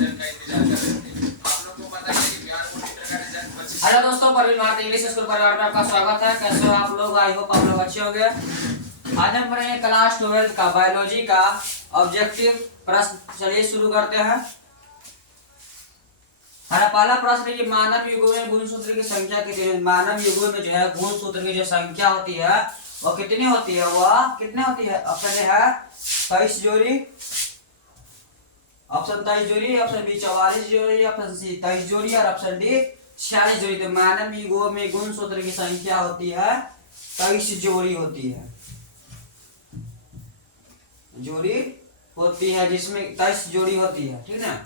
Hello दोस्तों, Parveen Bharat English school परिवार में आपका स्वागत है। कैसे हो आप लोग? आई होप आप लोग अच्छे होंगे। आज हम पढ़ेंगे क्लास 12 का बायोलॉजी का ऑब्जेक्टिव प्रश्न। चलिए शुरू करते हैं। हमारा पहला प्रश्न है कि मानव युगों में गुणसूत्र की संख्या कितनी है? मानव युगों में जो है गुणसूत्र की जो संख्या होती है वो कितनी होती है? वह कितनी होती है? ऑप्शन ए है 23 जोड़ी, ऑप्शन 23 जोड़ी, ऑप्शन बी 44 जोड़ी, ऑप्शन सी 23 जोड़ी और ऑप्शन डी 46 जोड़ी। तो मानव युगों में गुणसूत्र की संख्या होती है 23 जोड़ी होती है, जोड़ी होती है जिसमें 23 जोड़ी होती है। ठीक ना।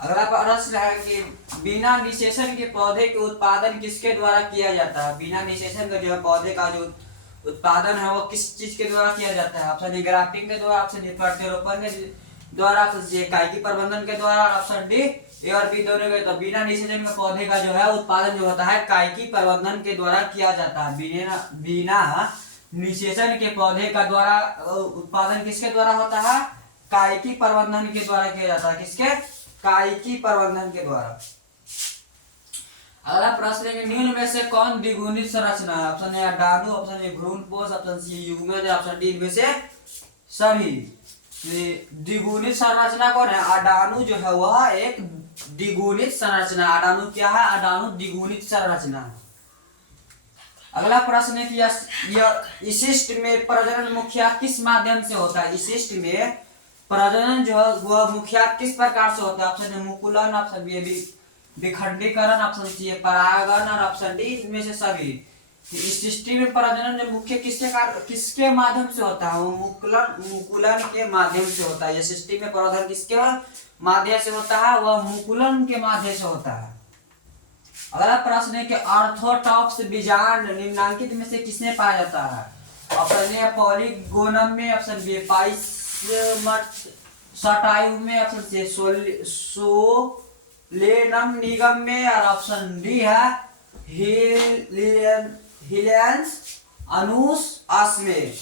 अगला प्रश्न है कि बिना निषेचन के पौधे के उत्पादन किसके द्वारा किया जाता है? बिना निषेचन का जो है पौधे का जो उत्पादन है वो किस चीज के द्वारा किया जाता है? ऑप्शन ए ग्राफ्टिंग के द्वारा, ऑप्शन ए प्रत्यारोपण के द्वारा, ऑप्शन सी इकाई प्रबंधन के द्वारा, ऑप्शन डी ए और बी दोनों के। तो बिना निषेचन के पौधे का जो है उत्पादन जो होता है इकाई प्रबंधन के द्वारा किया जाता है। बिना निषेचन के पौधे का द्वारा उत्पादन किसके द्वारा होता है? इकाई प्रबंधन के द्वारा किया जाता है। किसके? इकाई प्रबंधन के द्वारा। अगला प्रश्न है कि निम्न में से कौन द्विगुणित संरचना है? ऑप्शन ए अंडाणु, ऑप्शन ए भ्रूणपोष, ऑप्शन सी युग्मज, ऑप्शन डी इनमें से सभी। द्विगुणित संरचना कौन है? अंडाणु जो है वह एक द्विगुणित संरचना। अंडाणु क्या है? अंडाणु द्विगुणित संरचना है। अगला प्रश्न है कि यह इसिस्ट में प्रजनन मुख्य किस माध्यम से होता है? इसिस्ट में प्रजनन जो है वह मुख्य किस प्रकार से होता है? ऑप्शन ए मुकुलन, ऑप्शन बी विखंडीकरण, ऑप्शन सी परागण और ऑप्शन डी इनमें से सभी। इस सृष्टि में प्रजनन जो मुख्य किसके माध्यम से होता है? वो मुकुलन के माध्यम से होता है। ये सृष्टि में प्रजनन किसके माध्यम से होता है? वह मुकुलन के माध्यम से होता है। अगला प्रश्न है कि ऑर्थोट्रॉप्स बीजांड निम्नलिखित में से किसमें पाया जाता है? ऑप्शन ए पॉलीगोनम में, ऑप्शन बी पाइसमटाइव में, ऑप्शन सी सोलेनम निगम में और ऑप्शन डी है हिलेंस अनुस में।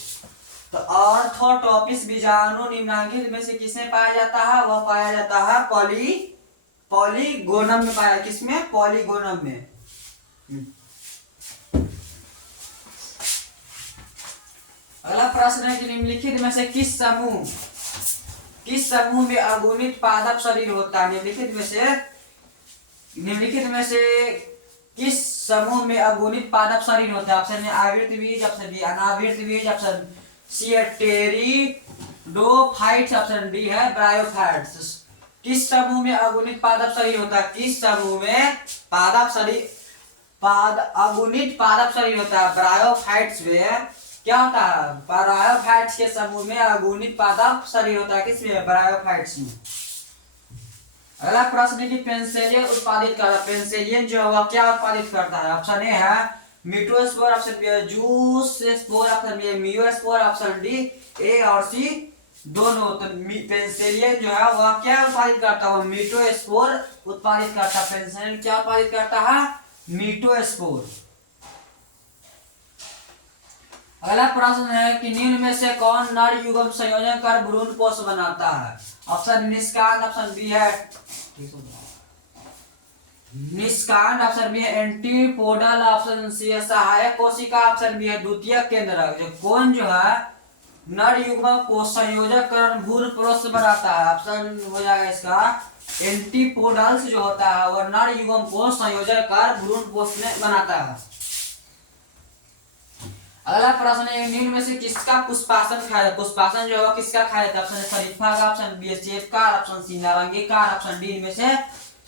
तो ऑर्थोट्रॉपिस बीजाणु निम्नलिखित में से किसमें पाया जाता है? वह पाया जाता है पॉलीगोनम में पाया। किसमें? पॉलीगोनम में। अगला प्रश्न है कि निम्नलिखित में से किस समूह में अगुणित पादप शरीर होता है? निम्नलिखित में से किस समूह में अगुणित पादप शरीर होता है? ऑप्शन ए आवृत बीज, ऑप्शन बी अनावृत बीज, option C pteridophytes, option D है ब्रायोफाइट्स। किस समूह में अगुणित पादप शरीर होता है? किस समूह में अगुणित पादप शरीर होता है? ब्रायोफाइट्स में क्या होता है? ब्रायोफाइट्स के समूह में अगुणित पादप शरीर होता है। किसमें? ब्रायोफाइट्स में। अगला प्रश्न है कि पेनिसिलिन उत्पादित करता है। पेनिसिलिन जो है वह क्या उत्पादित करता है? ऑप्शन ए है मिटोस्पोर, ऑप्शन बी है जूस स्पोर, ऑप्शन बी है मियोस्पोर, ऑप्शन डी ए और सी दोनों। तो पेनिसिलिन जो है वह क्या उत्पादित करता है? मिटोस्पोर उत्पादित करता है। पेनिसिलिन क्या उत्पादित करता है? मिटोस्पोर। अगला प्रश्न है कि निम्न में से कौन नर युग्म संयोजन कर भ्रूणपोष बनाता है? ऑप्शन निष्कांड, ऑप्शन बी है निष्कांड, ऑप्शन बी है एंटीपोडल, ऑप्शन सी है सहायक कोशिका, ऑप्शन बी है द्वितीयक केंद्रक। जो कौन जो है नर युग्म को संयोजक कर भ्रूणपोष बनाता है? ऑप्शन हो जाएगा इसका एंटीपोडल्स जो होता है वह नर युग्म को संयोजक कर भ्रूणपोष में बनाता है। अगला प्रश्न है निम्न में से किसका पुष्पासन खाया? पुष्पासन जो है किसका खाया जाता है? ऑप्शन शरीफा का, ऑप्शन बी सेब का, ऑप्शन सी नारंगी का, ऑप्शन डी इनमें से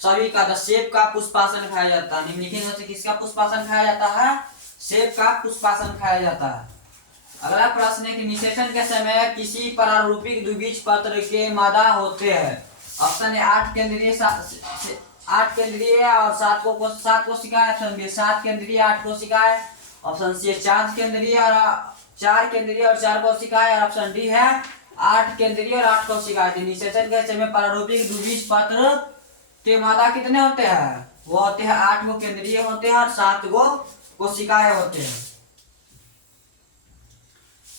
सभी का। सेब का पुष्पासन खाया जाता है। निम्नलिखित में से किसका पुष्पासन खाया जाता है? सेब का पुष्पासन खाया जाता है। अगला प्रश्न है कि निषेचन के समय किसी प्रारूपिक द्विबीज पत्र के मादा होते हैं? ऑप्शन ए 8 केंद्रीय और 7 कोशिकाएं, ऑप्शन बी 7 केंद्रीय 8 कोशिकाएं, ऑप्शन सी 4 केंद्रीय और 4 कोशिकाएं और ऑप्शन डी है 8 केंद्रीय और 8 कोशिकाएं। निषेचन के समय प्रारूपिक द्विबीज पत्र के मादा कितने होते हैं? वो होते हैं 8 गो केंद्रीय होते हैं और 7 गो कोशिकाएं होते हैं।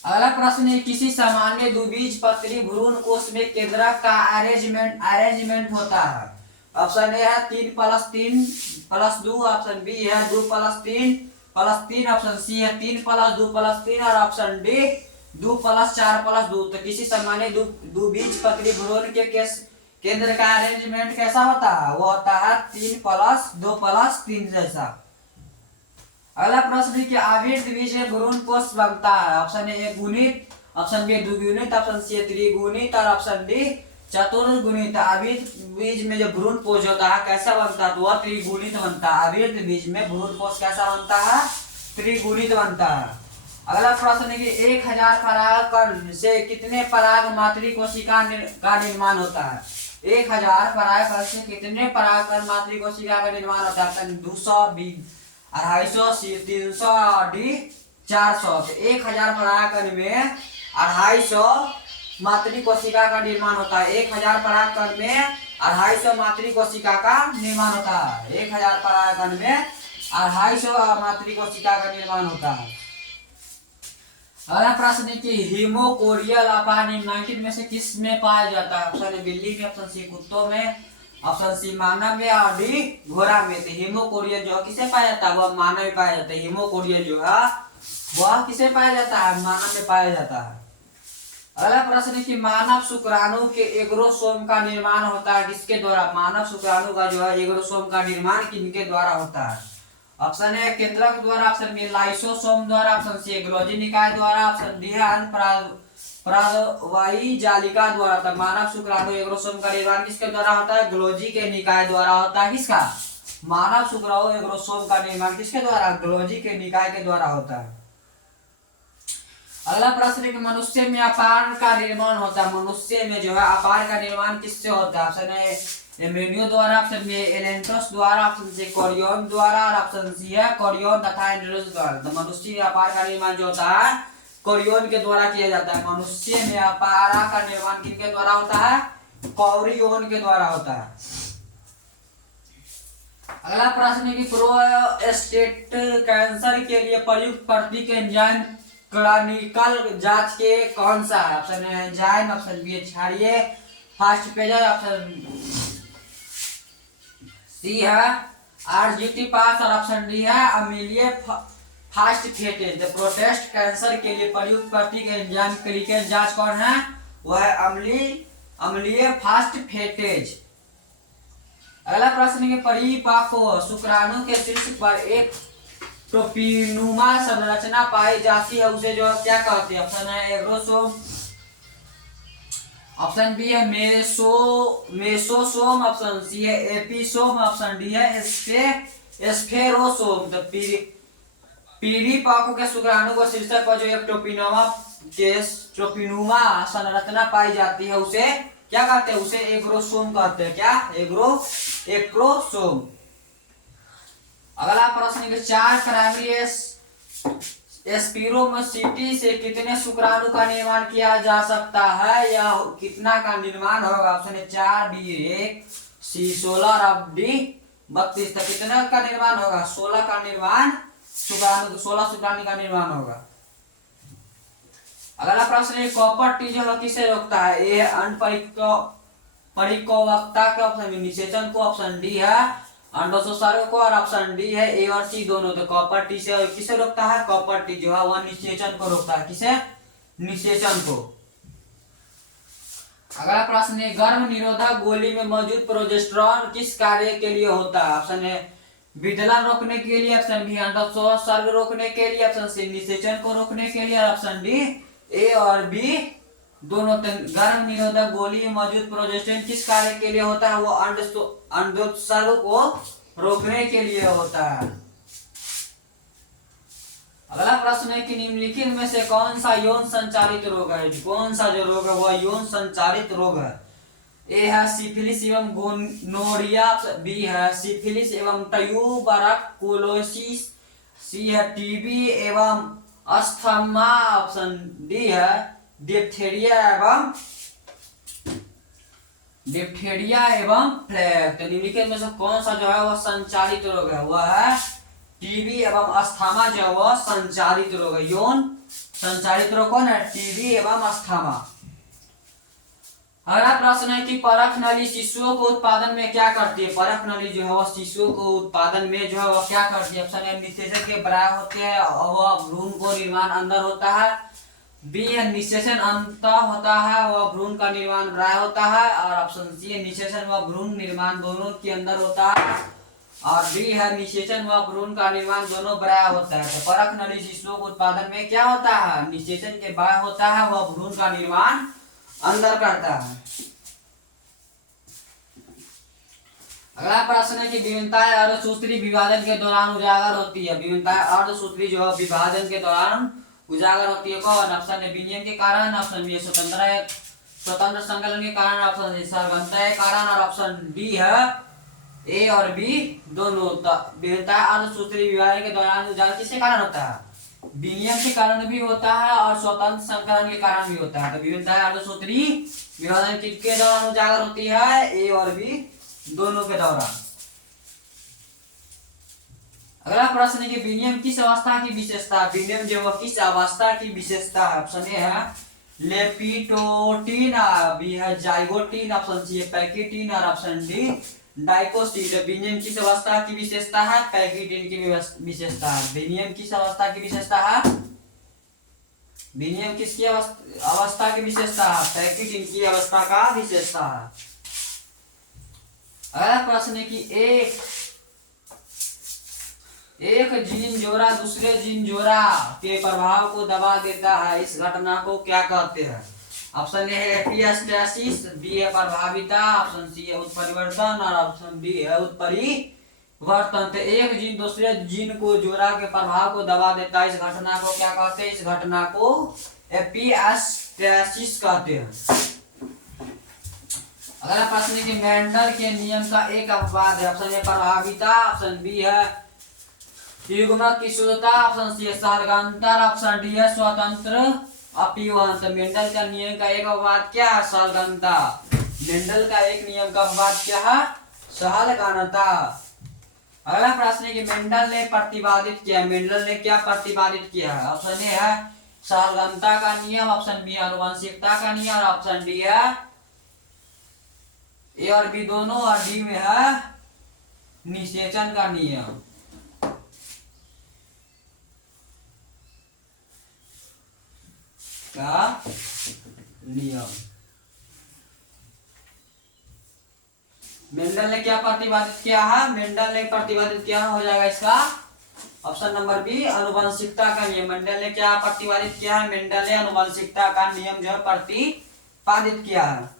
अगला प्रश्न है किसी सामान्य द्विबीजपत्री भ्रूण कोश में केंद्रक का अरेंजमेंट होता है। ऑप्शन ए है 3+3+2, ऑप्शन बी है 2+3+3, ऑप्शन सी है 3+2+3 और ऑप्शन डी 2+4+2। तो किसी सामान्य द्विबीजपत्री भ्रूण के केंद्र का अरेंजमेंट कैसा होता है? वो होता है 3+2+3 जैसा। अगला प्रश्न है कि आवृत बीज में भ्रूण कोष बनता है। ऑप्शन ए गुणित, ऑप्शन बी द्विगुणित, ऑप्शन सी त्रिगुणित और ऑप्शन डी चतुर्गुणित। आवृत बीज में जो भ्रूण कोष होता है कैसा बनता है? तो वह त्रिगुणित बनता है। आवृत बीज में भ्रूण कोष कैसा बनता है? त्रिगुणित बनता है। अगला प्रश्न है कि 1000 परागकण से कितने पराग मातृ कोशिका का निर्माण होता है? 1000 परागकण से कितने परागकण मातृ कोशिका का निर्माण होता है? ऑप्शन 200, बी 250, 300 और डी 400। 1000 परागकण में 250 मातृ कोशिका का निर्माण होता है। 1000 परागकण में 250 मातृ कोशिका का निर्माण होता है। 1000 परागकण में 250 मातृ कोशिका का निर्माण होता है। अगला प्रश्न है कि हीमोकोरियल अपार निम्नलिखित में से किस में पाया जाता है? ऑप्शन ए बिल्ली में, ऑप्शन सी कुत्तों में, ऑप्शन सी मानव में और डी घोड़ा में। तो हीमोकोरियल जो है किसे पाया जाता है? वह मानव में पाया जाता है। हीमोकोरियल जो है वह किसे पाया जाता है? मानव में पाया जाता है। अगला प्रश्न है कि मानव शुक्राणु के एग्रोसोम का निर्माण होता है किसके द्वारा? मानव शुक्राणु का जो है एग्रोसोम का निर्माण किनके द्वारा होता है? ऑप्शन ए केंद्रक द्वारा, ऑप्शन बी लाइसोसोम द्वारा, ऑप्शन सी ग्लोजी निकाय द्वारा, ऑप्शन डी परागवाही जालिका द्वारा। तब मानव शुक्राणु एग्रोसोम का निर्माण किसके द्वारा होता है? ग्लोजी के निकाय द्वारा होता है। किसका? मानव शुक्राणु एग्रोसोम का निर्माण किसके द्वारा? ग्लोजी के निकाय के द्वारा होता है। अगला प्रश्न है कि मनुष्य में अपार का निर्माण होता है। मनुष्य में जो है अपार का निर्माण किससे होता है? ऑप्शन ए एम्ब्रियो द्वारा, ऑप्शन बी एलेंट्रस द्वारा, ऑप्शन सी कोरियन द्वारा और ऑप्शन सी है कोरियन तथा एंड्रोस द्वारा। तो मनुष्य में अपार का निर्माण जो होता है कोरियन के द्वारा किया जाता है। मनुष्य में अपारा का निर्माण किनके द्वारा होता है? कोरियन के द्वारा होता है। अगला प्रश्न है कि प्रोस्टेट कैंसर के लिए प्रयुक्त प्रतीक एंजाइम क्लिनिकल जांच के कौन सा है? Option A enzyme, option B क्षारीय फास्ट पेजर, ऑप्शन सी है आरजीटी पास और ऑप्शन डी है अम्लीय फास्ट फेटेज। प्रोस्टेट कैंसर के लिए प्रयुक्त प्रतीक एंजाइम क्लिनिकल जांच कौन है? वह है अम्लीय फास्ट फेटेज। अगला प्रश्न है परिपक्व शुक्राणु के शीर्ष पर एक टोपीनुमा संरचना पाई जाती है, उसे जो क्या कहते हैं? ऑप्शन है एग्रोसोम, ऑप्शन बी है मेसोसोम, ऑप्शन सी है एपिसोम, ऑप्शन डी है स्फेरोसोम। तो परिपक्व के शुक्राणु को शीर्षक पर जो एक टोपीनुमा संरचना पाई जाती है उसे क्या कहते हैं? उसे एग्रोसोम कहते हैं। क्या? एग्रोसोम। अगला प्रश्न है 4 प्राइमरी स्पिरोमेसिटी से कितने शुक्राणु का निर्माण किया जा सकता है या कितना का निर्माण होगा? ऑप्शन है 4, बी 1, सी 16 और डी 32। तो कितने का निर्माण होगा? 16 का निर्माण शुक्राणु 16 शुक्राणु का निर्माण होगा। अगला प्रश्न है कॉपर टी जो है किसे रोकता है? ए परिपक्वता के, ऑप्शन बी निषेचन को, ऑप्शन डी है अंडोत्सर्ग को और ऑप्शन डी है ए और सी दोनों। तो कॉपर टी से किसे रोकता है? कॉपर टी जो है वह निषेचन को रोकता है। किसे? निषेचन को। अगला प्रश्न है गर्भ निरोधक गोली में मौजूद प्रोजेस्टेरॉन किस कार्य के लिए होता है? ऑप्शन है विदलन रोकने के लिए, ऑप्शन बी अंडोत्सर्ग रोकने के लिए, ऑप्शन सी निषेचन को रोकने के लिए और ऑप्शन डी ए और बी दोनों। गर्भ निरोधक गोली में मौजूद प्रोजेस्टेरॉन किस कार्य के लिए होता है? वो अंडोत्सर्ग को रोकने के लिए होता है। अगला प्रश्न है कि निम्नलिखित में से कौन सा यौन संचालित रोग है? कौन सा जो रोग है वह यौन संचालित रोग है? ए है सिफिलिस एवं गोनोरिया, बी है सिफिलिस एवं ट्यूबरकुलोसिस, सी है टीबी एवं अस्थमा, ऑप्शन डी है डिप्थेरिया एवं प्लेग। तो निम्नलिखित में से कौन सा जो है वह संचालित रोग है? वह है टीबी एवं अस्थमा जो है वह संचारित रोग है। यौन संचारित रोग कौन है? टीबी एवं अस्थमा। अगला प्रश्न है कि परख नली शिशुओं को उत्पादन में क्या करती है? परख नली जो है वह शिशुओं को उत्पादन में जो है वह क्या करती है? ऑप्शन ए निषेचन के बराबर होते हैं और वह भ्रूण को निर्माण अंदर होता है। बी है निषेचन अंत होता है, वह भ्रूण का निर्माण बाहर होता है। और ऑप्शन सी है निषेचन व भ्रूण निर्माण दोनों के अंदर होता है। और डी है निषेचन व भ्रूण का निर्माण दोनों बराबर होता है। तो परख नली शिशुओं के उत्पादन में क्या होता है? निषेचन के बाहर होता है, वह भ्रूण का निर्माण अंदर करता है। अगला प्रश्न है कि विभिन्नताएं अर्धसूत्री विभाजन के दौरान उजागर होती है। विभिन्नताएं अर्धसूत्री जो है विभाजन के दौरान उजागर होती है। कौन? ऑप्शन ए विनिमय के कारण, ऑप्शन बी स्वतंत्र संकलन के कारण, ऑप्शन सी सर्वगतता के कारण और ऑप्शन डी है ए और बी दोनों। विभिन्नताएं अर्धसूत्री विभाजन के दौरान उजागर किसके कारण होता है? विनिमय के कारण भी होता है और स्वतंत्र संकलन के कारण भी होता है। तो विभिन्नताएं अर्धसूत्री विभाजन किसके दौरान उजागर होती है? ए और बी दोनों के दौरान। अगला प्रश्न है कि विनिमय किस अवस्था की विशेषता? विनिमय जो है किस अवस्था की विशेषता है? ऑप्शन ए है लेपिटोटीन, बी है जाइगोटीन, ऑप्शन सी है पैकिटीन और ऑप्शन डी डाइकोटीन। विनिमय किस अवस्था की विशेषता है? पैकिटीन की विशेषता है। विनिमय किस अवस्था की विशेषता है? विनिमय किसकी अवस्था की विशेषता है? पैकिटीन की अवस्था का विशेषता है। अगला प्रश्न है कि एक जीन जोड़ा दूसरे जीन जोड़ा के प्रभाव को दबा देता है, इस घटना को क्या कहते हैं? ऑप्शन ए है एपिस्टेसिस, बी है प्रभाविता, ऑप्शन सी है उत्परिवर्तन और ऑप्शन डी है उत्परिवर्तन। तो एक जीन दूसरे जीन को जोड़ा के प्रभाव को दबा देता है, इस घटना को क्या कहते हैं? इस घटना को एपिस्टेसिस कहते हैं। अगला प्रश्न है कि मेंडल के नियम का एक अपवाद है। ऑप्शन ए प्रभाविता, ऑप्शन बी है युग्मक की शुद्धता, ऑप्शन सी है सालगांतर, ऑप्शन डी है स्वतंत्र अपीवहन। तो मेंडल का नियम का एक अपवाद क्या है? सालगांता। मेंडल का एक नियम का अपवाद क्या है? सालगानता। अगला प्रश्न है कि मेंडल ने प्रतिपादित किया। मेंडल ने क्या प्रतिपादित किया है? ऑप्शन ए है सालगानता का नियम, ऑप्शन बी आनुवंशिकता का नियम और ऑप्शन डी है ए और बी दोनों और डी में है निषेचन का नियम। का नियम। मेंडल ने क्या प्रतिपादित किया है? मेंडल ने प्रतिपादित किया हो जाएगा इसका ऑप्शन नंबर बी आनुवंशिकता का नियम। मेंडल ने क्या प्रतिपादित किया है? मेंडल ने आनुवंशिकता का नियम जो है प्रतिपादित किया है।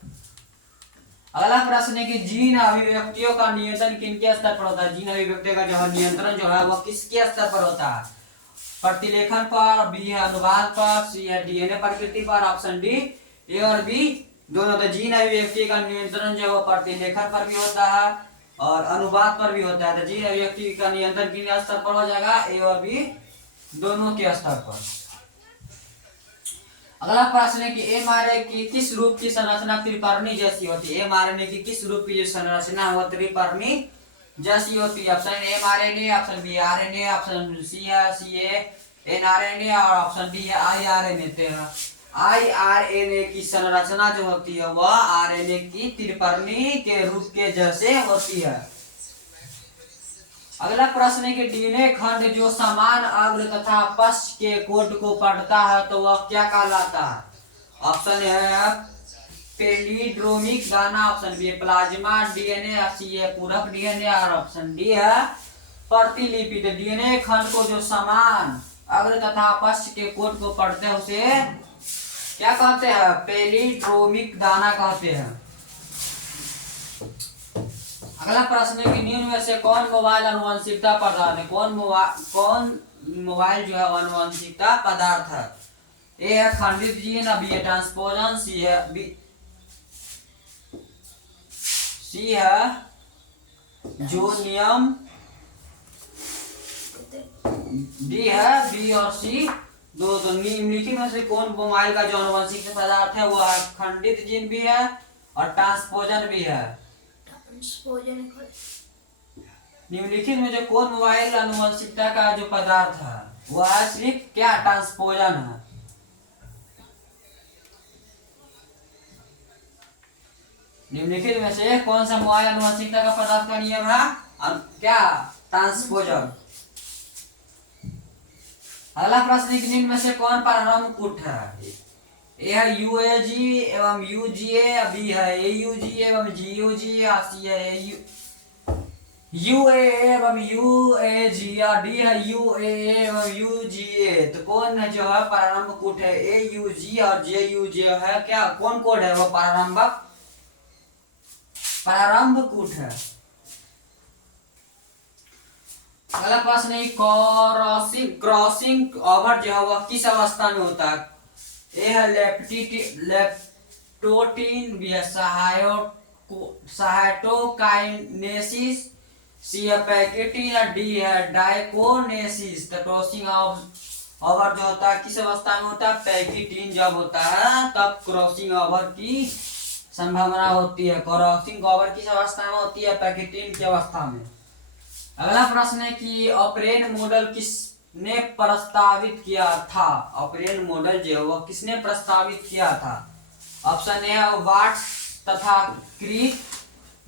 अगला प्रश्न है कि जीन अभिव्यक्तियों का नियंत्रण किनके स्तर पर होता है? जीन अभिव्यक्तियों का जो नियंत्रण जो है वह किसके स्तर पर होता है? प्रतिलेखन पर, बी है अनुवाद पर, सी है डीएनए प्रकृति पर, ऑप्शन डी ए और बी दोनों। तो जीन अभिव्यक्ति का नियंत्रण जो है प्रतिलेखन पर भी होता है और अनुवाद पर भी होता है। तो जीन अभिव्यक्ति का नियंत्रण किन स्तर पर हो जाएगा? ए और बी दोनों के स्तर पर। अगला प्रश्न है कि एमआरएनए की किस रूप की संरचना त्रिपर्णी जैसी होती है? एमआरएनए की किस रूप की जो संरचना है त्रिपर्णी जैसी होती है? Option mRNA, option B RNA, option C है एनआरएनए और ऑप्शन डी है आईआरएनए। आईआरएनए की संरचना जो होती है वह आरएनए की त्रिपर्णी के रूप के जैसे होती है। अगला प्रश्न है कि डीएनए खंड जो समान अग्र तथा पश्च के कोड को पढ़ता है तो वह क्या कहलाता है? ऑप्शन है पेलिड्रोमिक दाना, ऑप्शन बी प्लाज्मा डीएनए, सी है पूरक डीएनए और ऑप्शन डी है प्रतिलिपि। तो डीएनए खंड को जो समान अग्र तथा पश्च के कोड को पढ़ते हैं उसे क्या कहते हैं? पेलिड्रोमिक दाना कहते हैं। अगला प्रश्न है कि निम्न में से कौन मोबाइल आनुवंशिकता पदार्थ है? कौन मोबाइल जो है आनुवंशिकता पदार्थ है? ए है खंडित जीन, बी है ट्रांसपोजन, सी है जो नियम, डी है बी और सी दो। तो निम्नलिखित में से कौन मोबाइल का जो आनुवंशिक पदार्थ है वह खंडित जीन भी है और ट्रांसपोजन भी है? निम्नलिखित में जो कौन मोबाइल आनुवंशिकता का जो पदार्थ है वह है सिर्फ क्या ट्रांसपोजन है। निम्नलिखित में से कौन सा मोबाइल आनुवंशिकता का पदार्थ का नियम है क्या ट्रांसपोजन। अगला प्रश्न है कि निम्न में से कौन प्रारंभ कूट है। ए है यूएजी एवं यूजीए, बी है एयूजी एवं जीयूजी, सी है यूएए एवं यूएजी, डी है यूएए एवं यूजीए। तो कौन है जो है प्रारंभ कूट है एयूजी और जेयूजी है क्या कौन कोड है वो प्रारंभ कूट है। अगला प्रश्न है क्रॉसिंग ओवर जो है वह किस अवस्था में होता है। ए है लेप्टोटीन, बी है साइटोकाइनेसिस, सी है पैकेटिन और डी है डाइकोनेसिस। तो क्रॉसिंग ओवर जो होता है किस अवस्था में होता है पैकेटिन जब होता है तब क्रॉसिंग ओवर की संभावना होती है। क्रॉसिंग ओवर किस अवस्था में होती है पैकेटिन की अवस्था में। अगला प्रश्न है कि ऑपरेन मॉडल किसने प्रस्तावित किया था। ऑपरेन मॉडल जो है वह किसने प्रस्तावित किया था। ऑप्शन ए है वाट्स तथा क्रिक,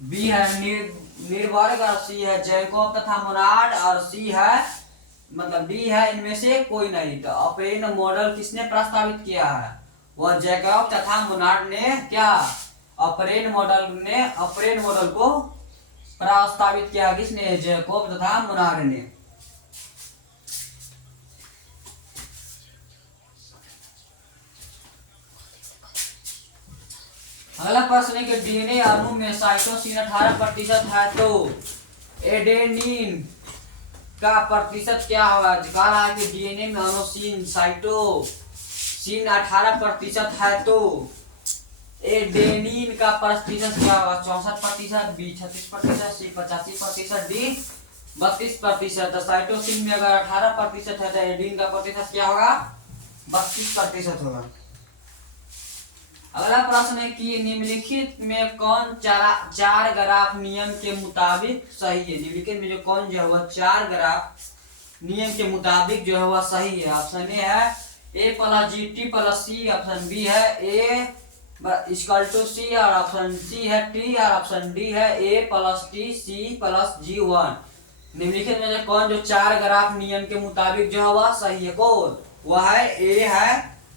बी है निर्बर्ग और सी है जैकोब तथा मोनार्ड और सी है डी है इनमें से कोई नहीं। तो ऑपरेन मॉडल किसने प्रस्तावित किया है वह जैकोब तथा मोनार्ड ने क्या ऑपरेन मॉडल को प्रस्तावित किया किसने जैकोब तथा मोनार्ड ने। अगला प्रश्न है कि डीएनए अणु में साइटोसिन 18% है तो एडेनिन का प्रतिशत क्या होगा। कहा रहा है कि डीएनए में अणुसीन साइटोसिन 18% है तो एडेनिन का प्रतिशत क्या होगा 64%, बी 36%, सी 85%, डी 32%। साइटोसिन में अगर 18% है तो एडेनिन का प्रतिशत क्या होगा 32% होगा। अगला प्रश्न है कि निम्नलिखित में कौन चार ग्राफ नियम के मुताबिक सही है। निम्नलिखित में जो कौन जो है वह 4 ग्राफ नियम के मुताबिक जो है वह सही है। ऑप्शन ए है A plus G T plus C, option B है ए इक्वल टू सी और ऑप्शन सी है टी और ऑप्शन डी है A plus T C plus G one. निम्नलिखित में जो कौन जो 4 ग्राफ नियम के मुताबिक जो है वह सही है कौन वह है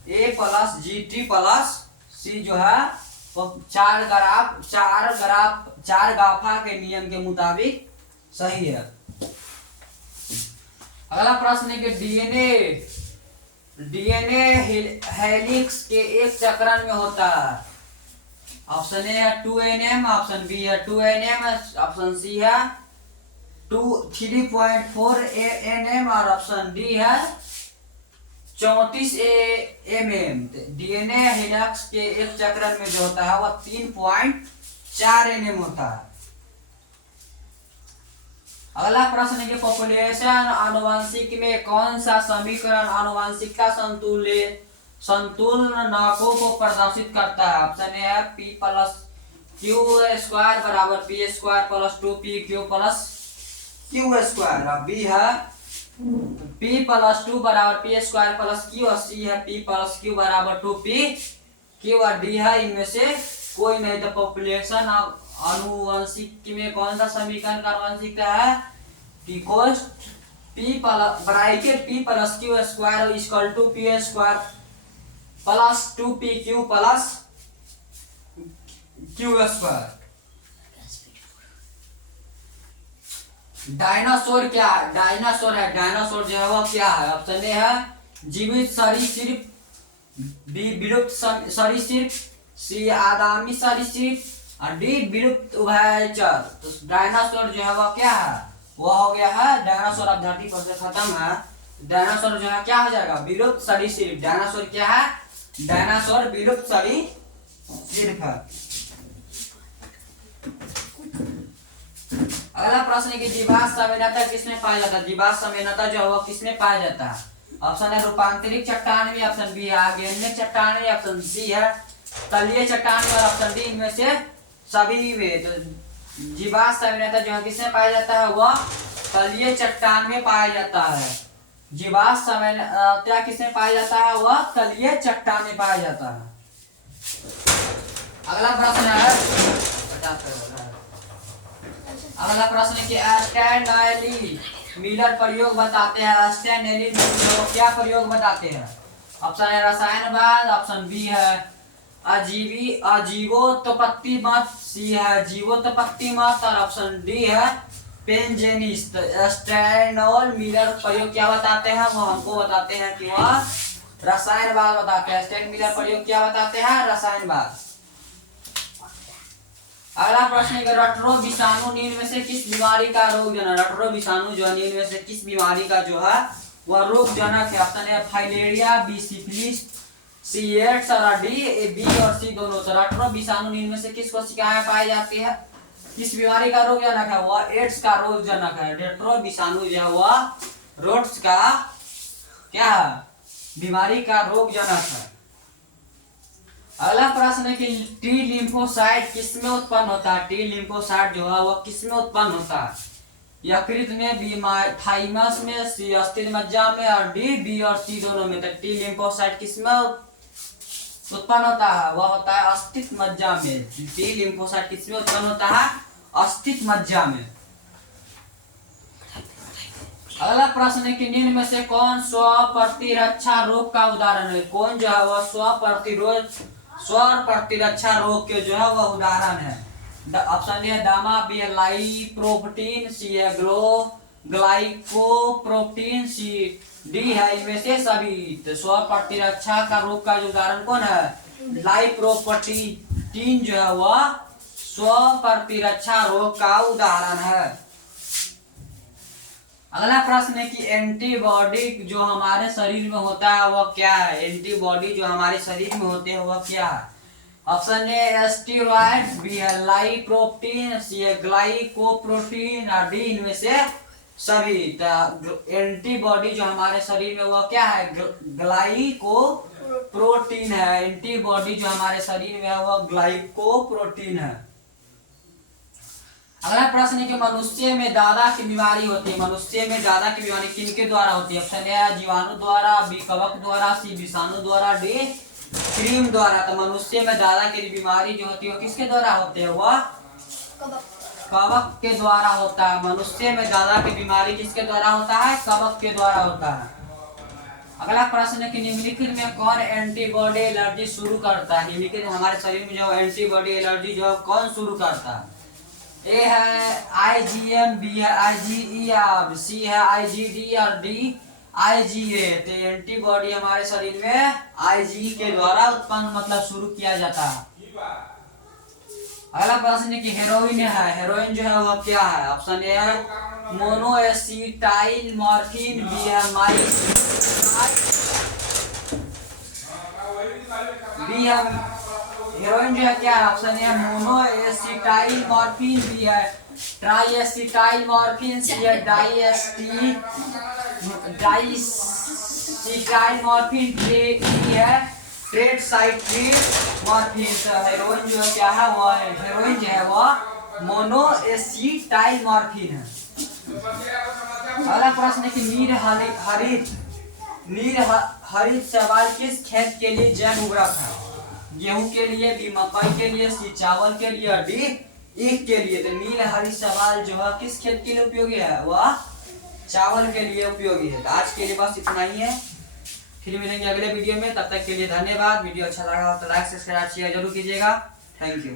A plus G T plus सी जो है वो 4 गाफा के नियम के मुताबिक सही है। अगला प्रश्न है कि डीएनए हेलिक्स के एक चक्रण में होता है। ऑप्शन ए है 2nm, ऑप्शन बी है 2nm, ऑप्शन सी है 3.4 nm और ऑप्शन डी है 34 mm। डीएनए हेलिक्स के एक चक्रण में जो होता है वह 3.4 nm होता है। अगला प्रश्न है कि पॉपुलेशन आनुवंशिक में कौन सा समीकरण आनुवंशिकता संतुलनकों को प्रदर्शित करता है। ऑप्शन ए है p प्लस क्यू स्क्वायर बराबर P square plus 2pq plus Q square और बी है p प्लस 2 बराबर पी स्क्वायर प्लस क्यू और सी है p प्लस क्यू बराबर 2pq और डी है इनमें से कोई नहीं। तो पॉपुलेशन आनुवंशिक में कौन सा समीकरण का आनुवंशिकता है कि कोस्ट p bracket p plus Q square equal to P square plus 2pq plus Q square. Dinosaur क्या है डायनासोर जो है वह क्या है। ऑप्शन ए है जीवित सरीसृप, बी विलुप्त सरीसृप, सी आगामी सरीसृप और डी विलुप्त उभयचर। तो डायनासोर जो है वह क्या है वह हो गया है डायनासोर अब धरती पर से खत्म है। डायनासोर जो है क्या हो जाएगा विलुप्त सरीसृप। डायनासोर क्या है डायनासोर विलुप्त सरीसृप है। अगला प्रश्न है कि जीवाश्म संवेदनता किसमें पाया जाता है। जीवाश्म संवेदनता जो है वह किसमें पाया जाता है। ऑप्शन है रूपांतरित चट्टान में, ऑप्शन बी है आग्नेय चट्टान में, ऑप्शन सी है तलीय चट्टान में और ऑप्शन डी इनमें से सभी में। तो जीवाश्म अभिनेता जो है किसमें पाया जाता है, वह तलीय चट्टान में पाया जाता है। जीवाश्म अभिनेता किसमें पाया जाता है, वह तलीय चट्टान में पाया जाता है। अगला प्रश्न है, अगला प्रश्न कि स्टैंडली मिलर प्रयोग बताते हैं। स्टैंडली मिलर क्या प्रयोग बताते हैं? ऑप्शन है रसायनवाद, ऑप्शन बी है अजीवोत्पत्ति मत, सी है जीवोत्पत्ति मत और ऑप्शन डी है पेनजेनिस। स्टैंडल मिलर प्रयोग क्या बताते हैं? वो हमको बताते हैं कि वह रसायनवाद बताते हैं। स्टैंड मिलर प्रयोग क्या बताते हैं? रसायनवाद। अगला प्रश्न है रटरो विषाणु निम्न में से किस बीमारी का रोग जनक? रटरो विषाणु जो है निम्न में से किस बीमारी का जो है वह रोग जनक है? ऑप्शन है फाइलेरिया, बी सिफिलिस, सी एड्स और डी बी और सी दोनों। तो रटरो विषाणु निम्न में से किस कोशिकाएं पाई जाती है, किस बीमारी का रोग जनक है? वह एड्स का रोग जनक है। रटरो विषाणु जो है वह रोड्स का क्या है, बीमारी का रोग जनक है। अगला प्रश्न है कि टी लिम्फोसाइट किसमें उत्पन्न होता है? टी लिम्फोसाइट जो है वह किसमें उत्पन्न होता है? यकृत में, थाइमस में, सी अस्थिर मज्जा में और डी बी और सी दोनों में। तो टी लिम्फोसाइट किसमें उत्पन्न होता है? वह होता है अस्थित मज्जा में। टी लिम्फोसाइट किसमें उत्पन्न होता है? अस्थित मज्जा में। अगला प्रश्न है कि निम्न में से कौन स्वप्रतिरक्षा रोग का उदाहरण है? कौन जो है वह स्वप्रतिरक्षा रोग के जो है वह उदाहरण है? ऑप्शन है डामा, बी है लाइपोप्रोटीन, सी है ग्लाइकोप्रोटीन, सी डी है इनमें से सभी। तो स्वप्रतिरक्षा का रोग का जो उदाहरण कौन है? लाइपोप्रोटीन जो है वह स्वप्रतिरक्षा रोग का उदाहरण है। अगला प्रश्न है कि एंटीबॉडी जो हमारे शरीर में होता है वह क्या है? एंटीबॉडी जो हमारे शरीर में होते हैं वह क्या है? ऑप्शन ए स्टेरॉइड्स, बी है लाइपोप्रोटीन, सी है ग्लाइकोप्रोटीन और डी इनमें से सभी। तो एंटीबॉडी जो हमारे शरीर में वह क्या है? ग्लाइकोप्रोटीन है। एंटीबॉडी जो हमारे शरीर में है वह ग्लाइकोप्रोटीन है। अगला प्रश्न है कि मनुष्य में दादा की बीमारी होती है। मनुष्य में दादा की बीमारी किनके द्वारा होती है? ऑप्शन ए जीवाणु द्वारा, बी कवक द्वारा, सी विषाणु द्वारा, डी क्रीम द्वारा। तो मनुष्य में दादा की बीमारी जो होती है किसके द्वारा होती है? वह कवक के द्वारा होता है। मनुष्य में दादा की बीमारी किसके द्वारा होता है? कवक के द्वारा होता है। अगला प्रश्न है कि निम्नलिखित में कौन एंटीबॉडी एलर्जी शुरू करता है? निम्नलिखित हमारे शरीर में जो एंटीबॉडी एलर्जी जो कौन शुरू करता है? ए है IgM, बी है IgE, सी है IgD और डी IgA। तो एंटीबॉडी हमारे शरीर में IgE के द्वारा उत्पन्न मतलब शुरू किया जाता है। अगला प्रश्न है कि हेरोइन है। हेरोइन जो है वह क्या है? ऑप्शन ए है मोनोएसिटाइल मॉर्फिन, बी है बी है हेरोइन जो है क्या है? ऑप्शन ए मोनोएसिटाइल मॉर्फिन, बी है ट्राइएसिटाइल मॉर्फिन, सी है डाइएसिटाइल मॉर्फिन, डी है ट्रेटसाइक्लिन मॉर्फिन। हेरोइन जो है क्या है? वह हेरोइन जो है वह मोनोएसिटाइल मॉर्फिन है। अगला प्रश्न है कि नीर हरित शैवाल किस खेत के लिए जैव उर्वरक है? गेहूं के लिए, बी मकई के लिए, सी चावल के लिए, डी ईख के लिए। तो नील हरित शैवाल जो है किस खेत के लिए उपयोगी है? वह चावल के लिए उपयोगी है। तो आज के लिए बस इतना ही है, फिर मिलेंगे अगले वीडियो में। तब तक के लिए धन्यवाद। वीडियो अच्छा लगा हो तो लाइक सब्सक्राइब शेयर जरूर कीजिएगा। Thank you.